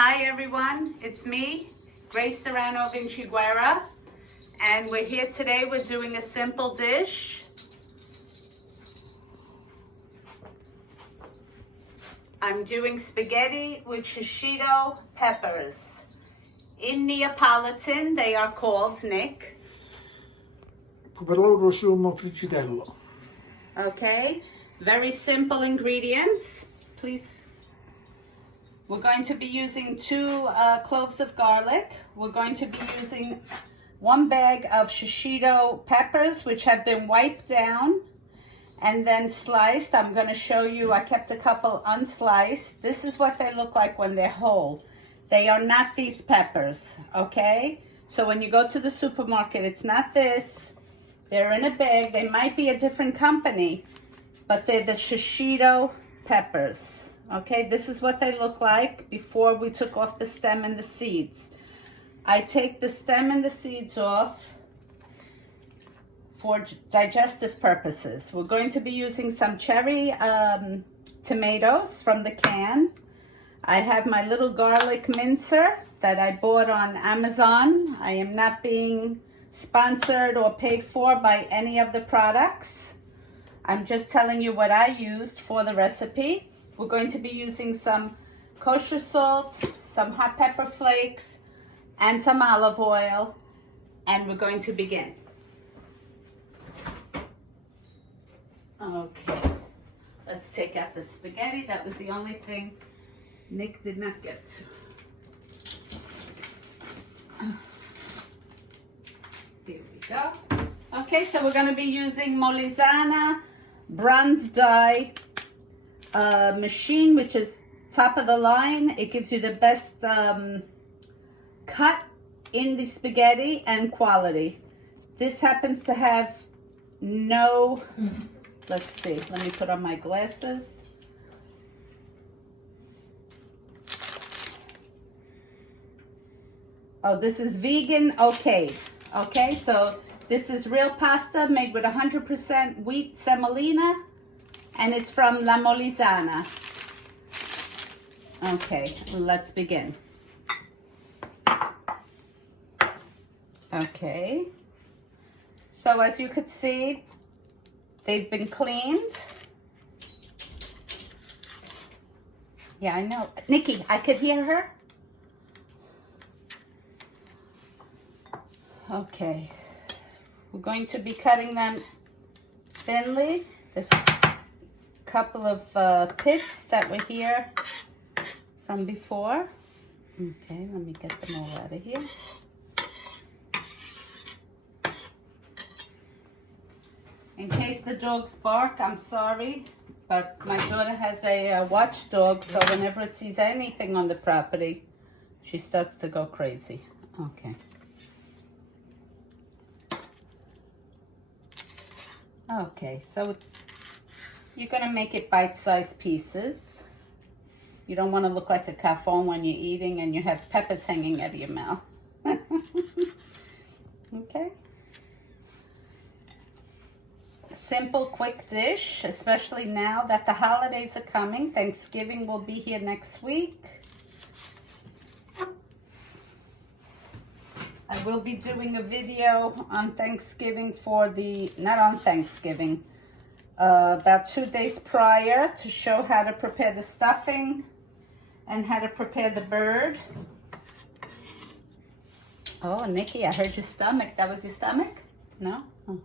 Hi everyone, it's me, Grace Serrano Vinciguerra, and we're here today. We're doing a simple dish. I'm doing spaghetti with Shishito Peppers. In Neapolitan, they are called, Nick. Peperoni, Sciummo, friggitello. Okay, very simple ingredients. Please. We're going to be using 2 cloves of garlic. We're going to be using 1 bag of Shishito peppers, which have been wiped down and then sliced. I'm going to show you, I kept a couple unsliced. This is what they look like when they're whole. They are not these peppers, okay? So when you go to the supermarket, it's not this. They're in a bag. They might be a different company, but they're the Shishito peppers. Okay, this is what they look like before we took off the stem and the seeds. I take the stem and the seeds off for digestive purposes. We're going to be using some cherry tomatoes from the can. I have my little garlic mincer that I bought on Amazon. I am not being sponsored or paid for by any of the products. I'm just telling you what I used for the recipe. We're going to be using some kosher salt, some hot pepper flakes, and some olive oil, and we're going to begin. Okay, let's take out the spaghetti. That was the only thing Nick did not get to. Here we go. Okay, so we're going to be using Molizana bronze dye machine, which is top of the line. It gives you the best cut in the spaghetti and quality. This happens to have no, let's see, let me put on my glasses. Oh, this is vegan okay. Okay, so this is real pasta made with 100% wheat semolina, and it's from La Molizana. Okay, let's begin. Okay, so as you could see, they've been cleaned. Yeah, I know. Nikki, I could hear her. Okay, we're going to be cutting them thinly. There's a couple of pits that were here from before. Okay, let me get them all out of here. In case the dogs bark, I'm sorry, but my daughter has a watchdog, so whenever it sees anything on the property, she starts to go crazy. Okay. Okay, so you're going to make it bite-sized pieces. You don't want to look like a cafon when you're eating and you have peppers hanging out of your mouth. Okay. Simple, quick dish, especially now that the holidays are coming. Thanksgiving will be here next week. I will be doing a video on Thanksgiving not on Thanksgiving, about 2 days prior to show how to prepare the stuffing and how to prepare the bird. Oh, Nikki, I heard your stomach. That was your stomach? No? Oh.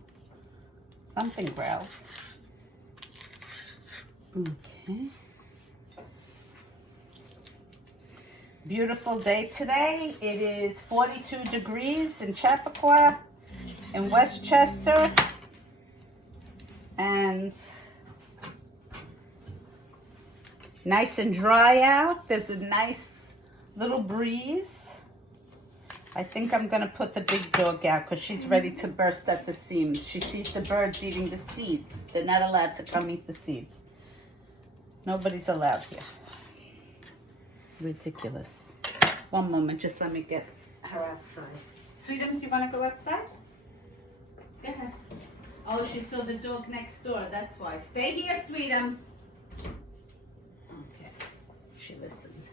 Something growled. Okay. Beautiful day today. It is 42 degrees in Chappaqua, in Westchester, and nice and dry out. There's a nice little breeze. I think I'm gonna put the big dog out because she's ready to burst at the seams. She sees the birds eating the seeds. They're not allowed to come eat the seeds. Nobody's allowed here. Ridiculous. One moment, just let me get her outside. Sweetums, you want to go outside? Go ahead. Oh, she saw the dog next door, that's why. Stay here, Sweetums. Okay, she listens.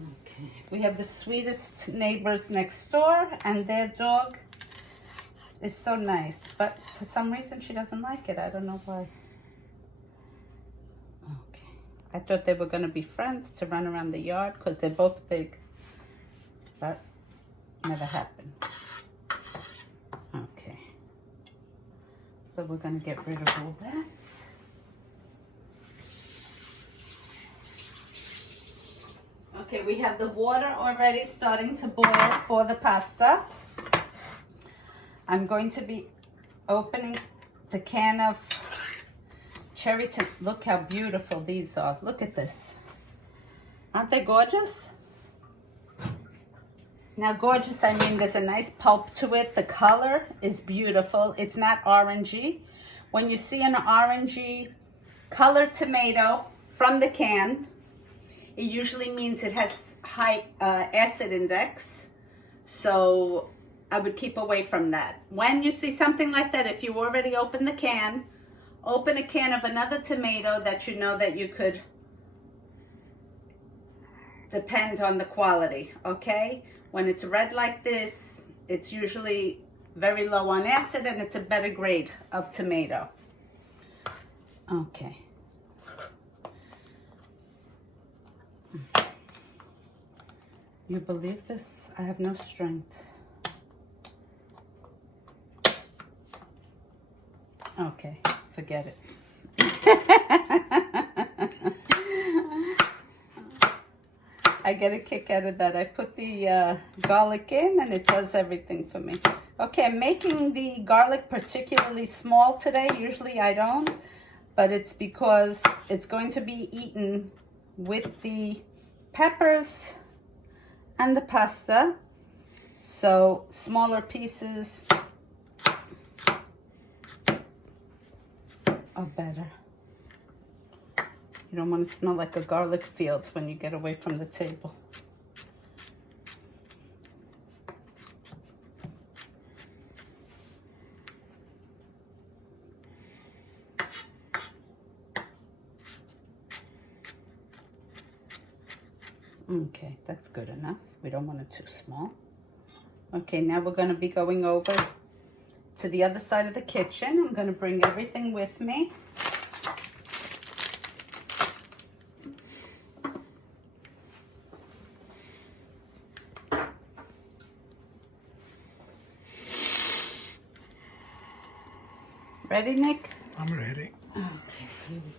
Okay. We have the sweetest neighbors next door, and their dog is so nice, but for some reason she doesn't like it. I don't know why. Okay. I thought they were going to be friends to run around the yard because they're both big, but never happened. Okay. So we're going to get rid of all that. Okay, we have the water already starting to boil for the pasta. I'm going to be opening the can of cherry tomato. Look how beautiful these are. Look at this. Aren't they gorgeous? Now gorgeous, I mean there's a nice pulp to it. The color is beautiful. It's not orangey. When you see an orangey colored tomato from the can, it usually means it has high acid index. So I would keep away from that. When you see something like that, if you already open the can, open a can of another tomato that you know that you could depend on the quality, okay? When it's red like this, it's usually very low on acid and it's a better grade of tomato. Okay. You believe this? I have no strength. Okay, forget it. I get a kick out of that. I put the garlic in and it does everything for me. Okay, I'm making the garlic particularly small today. Usually I don't, but it's because it's going to be eaten with the peppers and the pasta. So smaller pieces are better. You don't want to smell like a garlic field when you get away from the table. Okay, that's good enough. We don't want it too small. Okay, now we're going to be going over to the other side of the kitchen. I'm going to bring everything with me. Ready, Nick? I'm ready. Okay, here we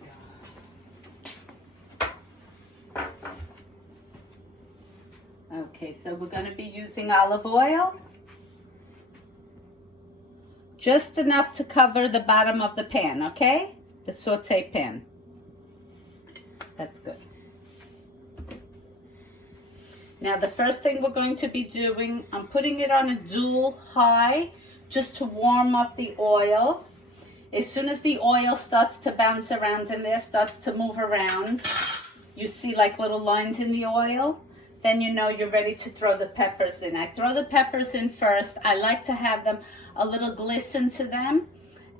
go. Okay, so we're going to be using olive oil. Just enough to cover the bottom of the pan, okay? The saute pan. That's good. Now the first thing we're going to be doing, I'm putting it on a dual high just to warm up the oil. As soon as the oil starts to bounce around in there, starts to move around, you see like little lines in the oil, then you know you're ready to throw the peppers in. I throw the peppers in first. I like to have them a little glisten to them,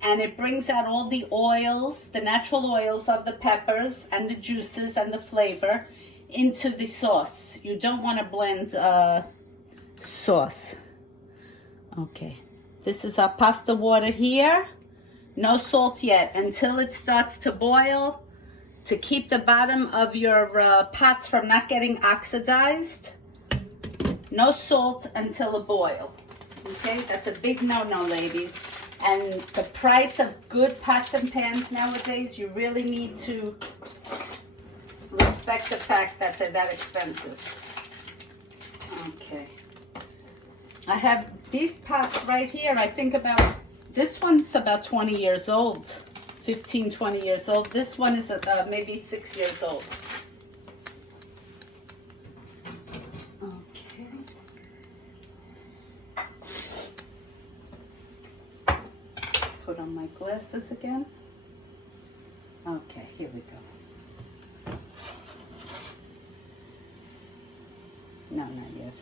and it brings out all the oils, the natural oils of the peppers and the juices and the flavor into the sauce. You don't want to blend sauce. Okay, this is our pasta water here. No salt yet until it starts to boil, to keep the bottom of your pots from not getting oxidized. No salt until a boil. Okay, that's a big no-no, ladies. And the price of good pots and pans nowadays, you really need to respect the fact that they're that expensive. Okay. I have these pots right here. I think this one's about 20 years old, 15, 20 years old. This one is maybe 6 years old. Okay. Put on my glasses again. Okay, here we go. No, not yet.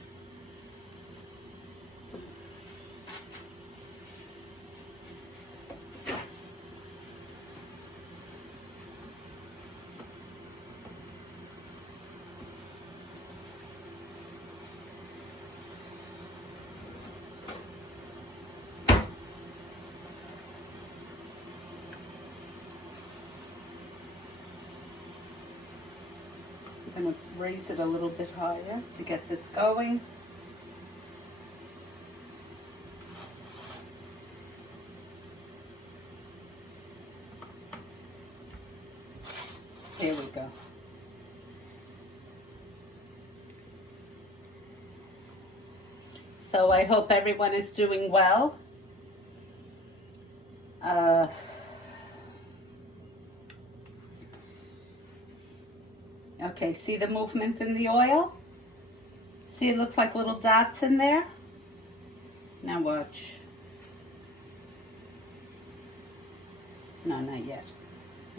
I'm going to raise it a little bit higher to get this going. Here we go. So I hope everyone is doing well. Okay, see the movement in the oil? See, it looks like little dots in there? Now watch. No, not yet.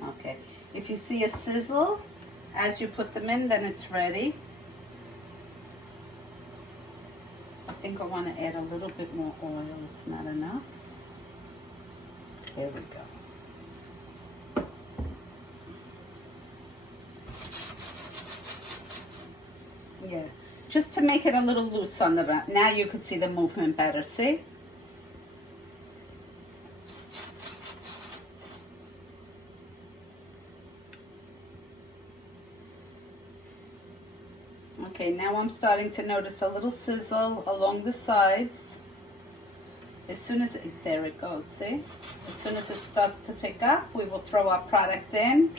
Okay. If you see a sizzle as you put them in, then it's ready. I think I want to add a little bit more oil. It's not enough. There we go. Yeah, just to make it a little loose on the back. Now you can see the movement better, see? Okay, now I'm starting to notice a little sizzle along the sides. As soon as there it goes, see? As soon as it starts to pick up, we will throw our product in.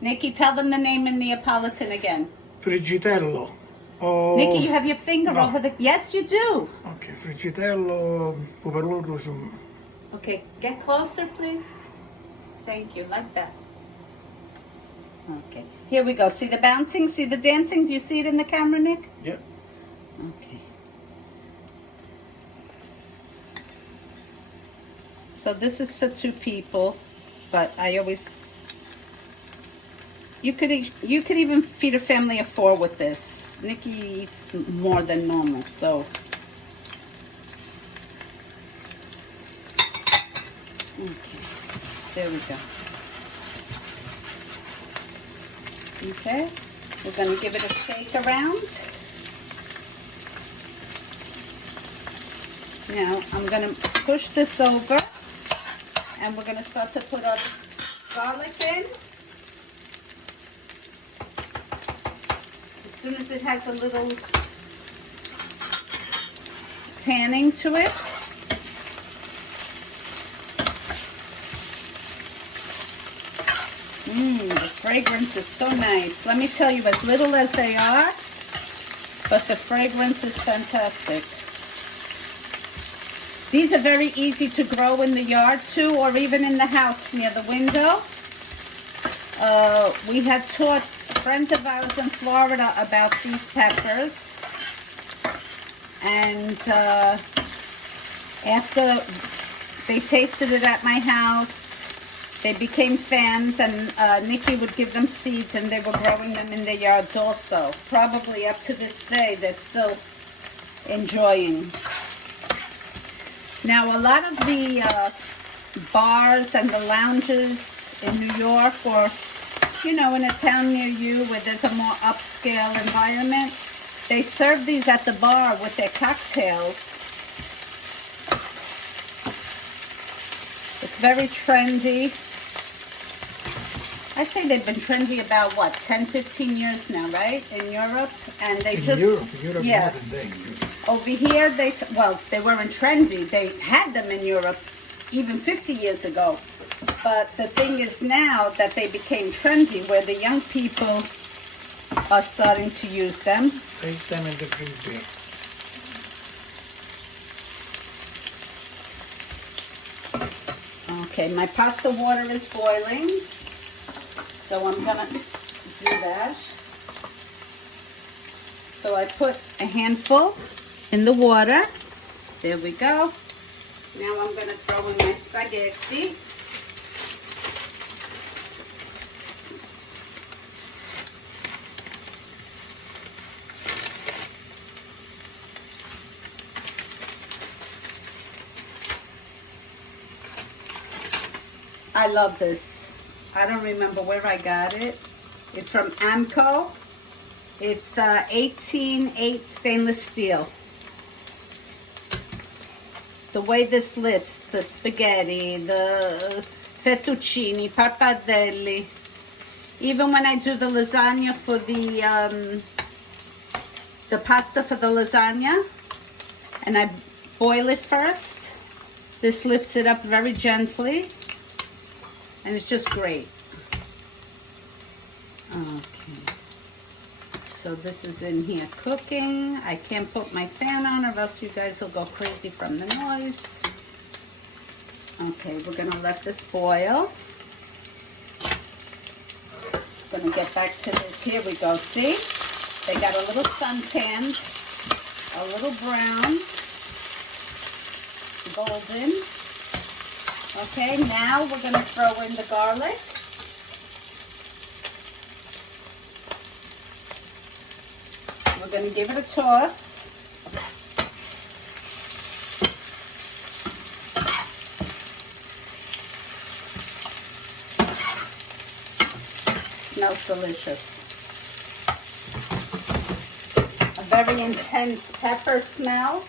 Nikki, tell them the name in Neapolitan again. Friggitello. Nikki, you have your finger over the... Yes, you do. Okay, friggitello, Peperoni. Okay, get closer, please. Thank you, like that. Okay, here we go. See the bouncing? See the dancing? Do you see it in the camera, Nick? Yep. Okay. So this is for 2 people, but I always... You could even feed a family of 4 with this. Nikki eats more than normal, so... Okay, there we go. Okay, we're going to give it a shake around. Now, I'm going to push this over, and we're going to start to put our garlic in. As soon as it has a little tanning to it. The fragrance is so nice. Let me tell you, as little as they are, but the fragrance is fantastic. These are very easy to grow in the yard too, or even in the house near the window. We had taught friends of ours in Florida about these peppers, and after they tasted it at my house, they became fans, and Nikki would give them seeds, and they were growing them in their yards also. Probably up to this day, they're still enjoying. Now, a lot of the bars and the lounges in New York, or, you know, in a town near you where there's a more upscale environment, they serve these at the bar with their cocktails. It's very trendy. I say they've been trendy about, what, 10, 15 years now, right? In Europe. And they In Europe, yeah. more than they. Over here, they weren't trendy. They had them in Europe even 50 years ago. But the thing is now that they became trendy, where the young people are starting to use them. Take them in the freezer. Okay, my pasta water is boiling, so I'm gonna do that. So I put a handful in the water. There we go. Now I'm gonna throw in my spaghetti. I love this. I don't remember where I got it. It's from Amco. It's 18-8 stainless steel. The way this lifts the spaghetti, the fettuccine, pappardelle, Even when I do the lasagna for the pasta for the lasagna, and I boil it first, this lifts it up very gently, and it's just great. Okay, so this is in here cooking. I can't put my fan on or else you guys will go crazy from the noise. Okay, we're gonna let this boil. Gonna get back to this. Here we go. See? They got a little suntanned, a little brown, golden. Okay, now we're gonna throw in the garlic. We're gonna give it a toss. Smells delicious. A very intense pepper smell,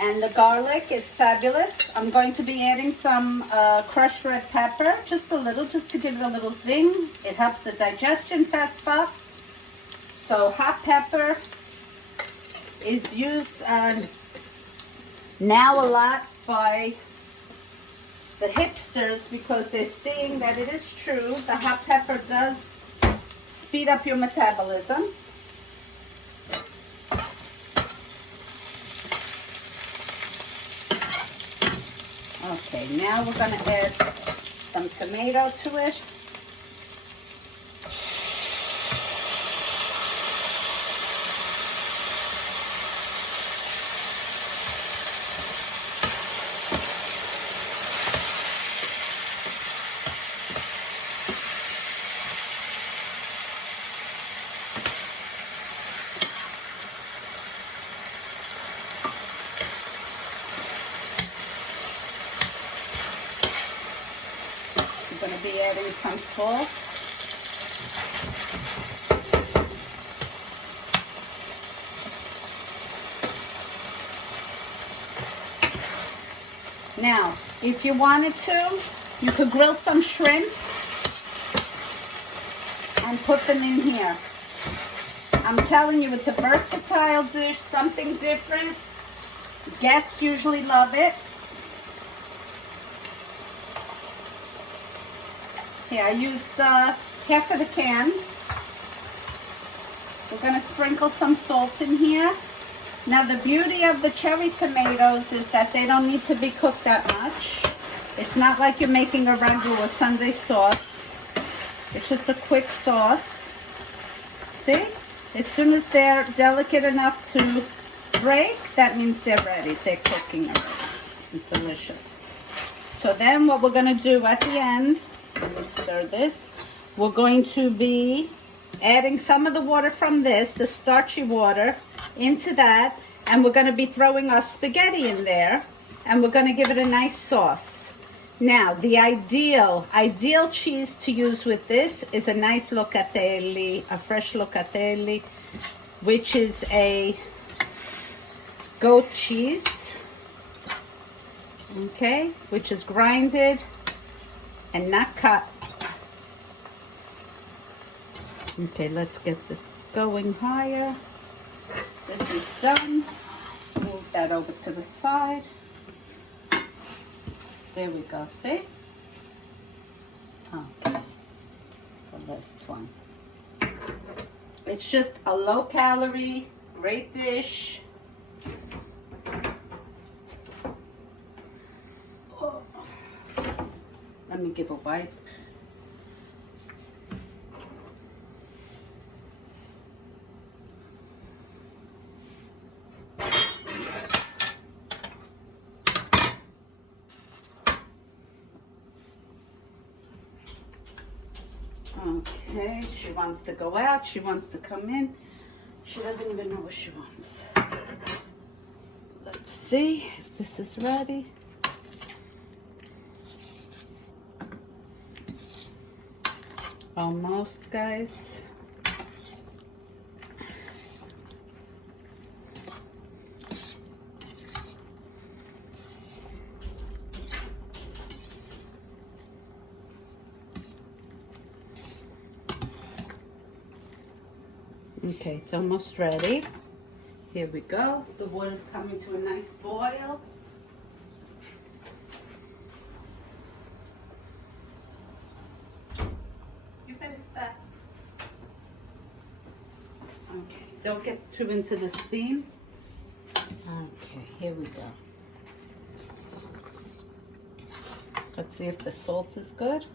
and the garlic is fabulous. I'm going to be adding some crushed red pepper, just a little, just to give it a little zing. It helps the digestion fast up. So hot pepper is used now a lot by the hipsters because they're seeing that it is true. The hot pepper does speed up your metabolism. Okay, now we're going to add some tomato to it. Going to be adding some salt. Now, if you wanted to, you could grill some shrimp and put them in here. I'm telling you, it's a versatile dish, something different. Guests usually love it. Here, I used half of the can. We're going to sprinkle some salt in here. Now, the beauty of the cherry tomatoes is that they don't need to be cooked that much. It's not like you're making a ragu or Sunday sauce. It's just a quick sauce. See? As soon as they're delicate enough to break, that means they're ready. They're cooking already. It's delicious. So then what we're going to do at the end, let me stir this. We're going to be adding some of the water from this, the starchy water, into that, and we're going to be throwing our spaghetti in there, and we're going to give it a nice sauce. Now, the ideal cheese to use with this is a nice locatelli, a fresh locatelli, which is a goat cheese, okay, which is grinded and not cut. Okay, let's get this going higher. This is done. Move that over to the side. There we go, see? Okay, the last one. It's just a low-calorie, great dish. Oh. Let me give a wipe. Okay, she wants to go out, she wants to come in. She doesn't even know what she wants. Let's see if this is ready. Almost, guys. Okay, it's almost ready. Here we go. The water's coming to a nice boil. You better stop. Okay, don't get too into the steam. Okay, here we go. Let's see if the salt is good.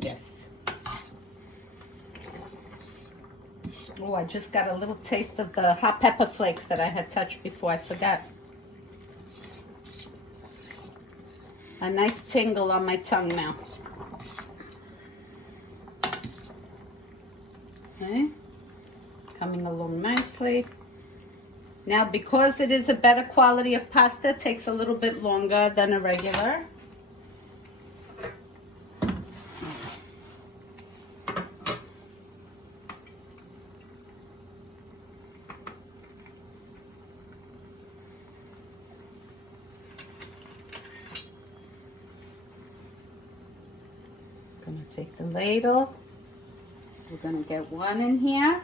Yes. Oh, I just got a little taste of the hot pepper flakes that I had touched before. I forgot. A nice tingle on my tongue now. Okay. Coming along nicely. Now, because it is a better quality of pasta, it takes a little bit longer than a regular. Gonna take the ladle. We're gonna get one in here.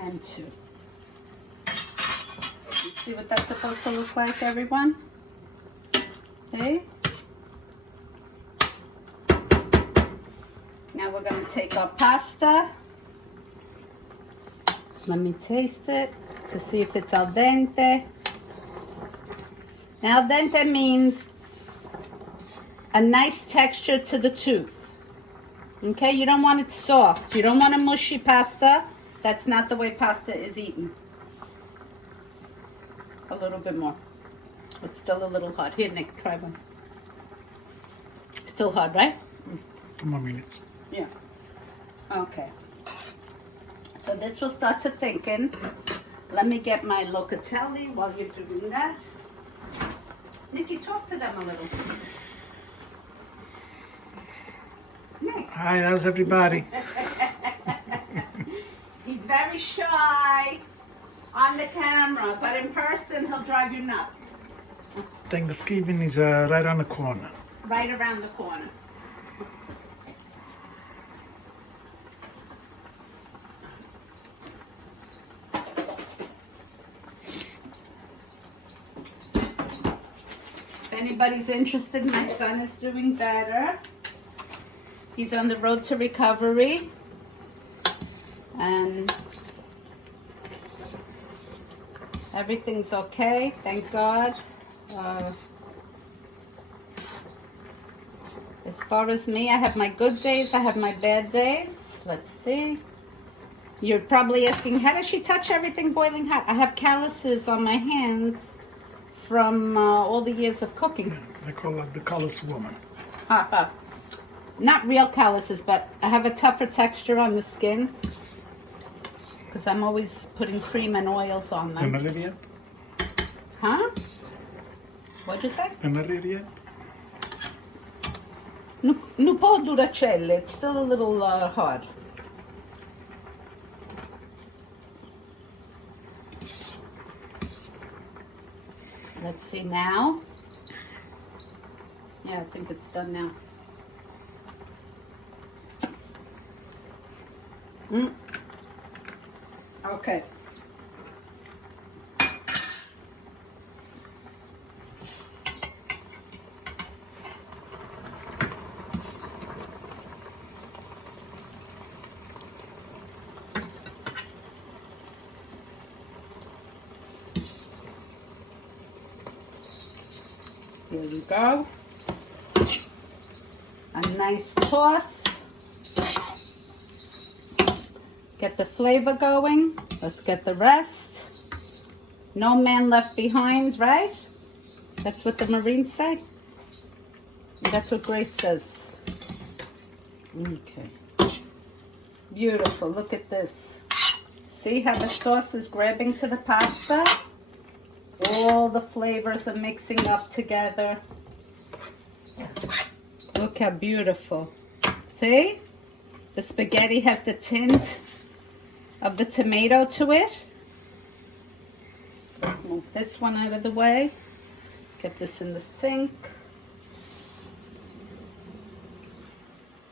And two. You see what that's supposed to look like, everyone? Okay. Now we're gonna take our pasta. Let me taste it to see if it's al dente. Now, al dente means a nice texture to the tooth. Okay, you don't want it soft. You don't want a mushy pasta. That's not the way pasta is eaten. A little bit more. It's still a little hot. Here, Nick, try one. Still hot, right? 2 more minutes. Yeah. Okay. So this will start to thicken. Let me get my locatelli while you're doing that. Nikki, talk to them a little. Nick. Hi, how's everybody? He's very shy on the camera, but in person he'll drive you nuts. Thanksgiving is right on the corner. Right around the corner. If anybody's interested, my son is doing better. He's on the road to recovery. And everything's okay, thank God. As far as me, I have my good days, I have my bad days. Let's see. You're probably asking, how does she touch everything boiling hot? I have calluses on my hands from all the years of cooking. They call her the callous woman. Not real calluses, but I have a tougher texture on the skin. Because I'm always putting cream and oils on them. Not ready yet? Huh? What'd you say? Not ready yet? Un po' duracelle. It's still a little hard. Let's see now. Yeah, I think it's done now. Okay. Here we go. A nice toss. Get the flavor going. Let's get the rest. No man left behind, right? That's what the Marines say. And that's what Grace says. Okay. Beautiful. Look at this. See how the sauce is grabbing to the pasta? All the flavors are mixing up together. Look how beautiful. See? The spaghetti has the tint of the tomato to it. Let's move this one out of the way. Get this in the sink.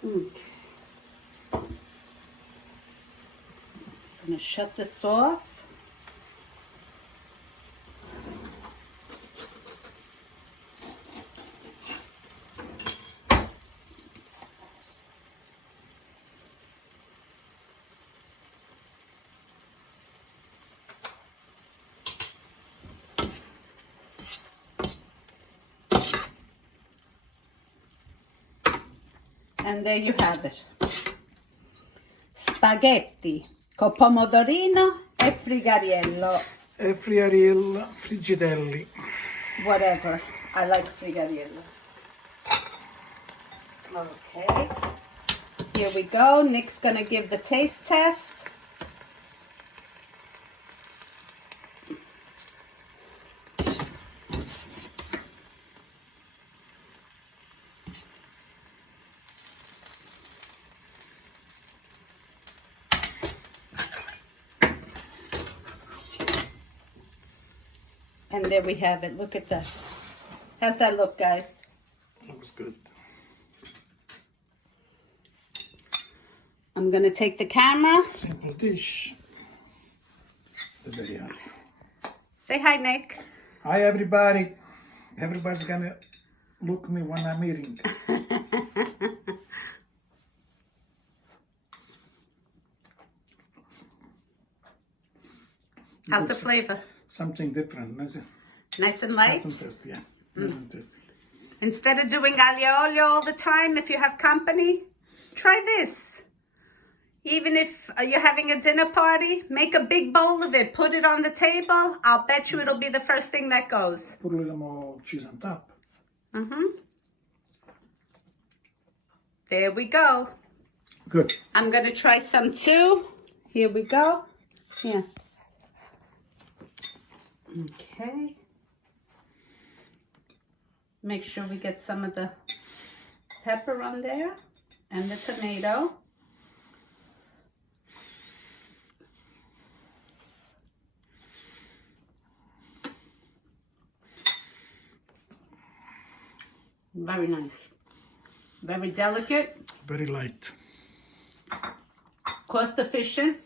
Okay. I'm gonna shut this off. And there you have it. Spaghetti con pomodorino e frigariello. E frigidelli. Whatever. I like frigariello. Okay. Here we go. Nick's gonna give the taste test. And there we have it. Look at that. How's that look, guys? Looks good. I'm going to take the camera. Simple dish. The very hot. Say hi, Nick. Hi, everybody. Everybody's gonna look me when I'm eating. How's the flavor? Something different, isn't it? Nice and light? Nice and tasty, yeah. Nice and tasty. Instead of doing aglio olio all the time, if you have company, try this. Even if you're having a dinner party, make a big bowl of it. Put it on the table. I'll bet you it'll be the first thing that goes. Put a little more cheese on top. There we go. Good. I'm going to try some too. Here we go. Here. Okay. Make sure we get some of the pepper on there and the tomato. Very nice. Very delicate. Very light. Cost efficient.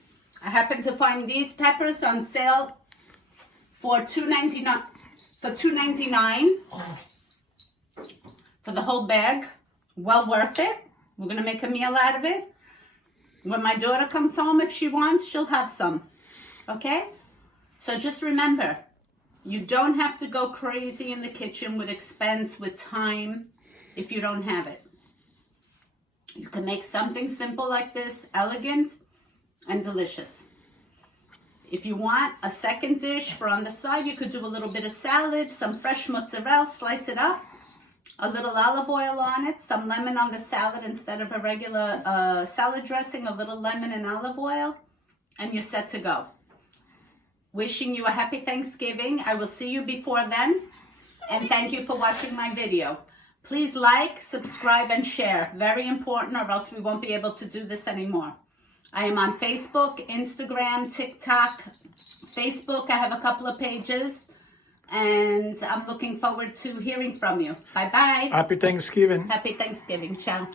I happen to find these peppers on sale for $2.99. For $2.99 for the whole bag. Well worth it. We're gonna make a meal out of it. When my daughter comes home, if she wants, she'll have some. Okay? So just remember, you don't have to go crazy in the kitchen with expense, with time, if you don't have it. You can make something simple like this, elegant and delicious. If you want a second dish for on the side, you could do a little bit of salad, some fresh mozzarella, slice it up, a little olive oil on it, some lemon on the salad instead of a regular salad dressing, a little lemon and olive oil, and you're set to go. Wishing you a happy Thanksgiving. I will see you before then, and thank you for watching my video. Please like, subscribe, and share. Very important, or else we won't be able to do this anymore. I am on Facebook, Instagram, TikTok. Facebook, I have a couple of pages, and I'm looking forward to hearing from you. Bye-bye. Happy Thanksgiving. Happy Thanksgiving. Ciao.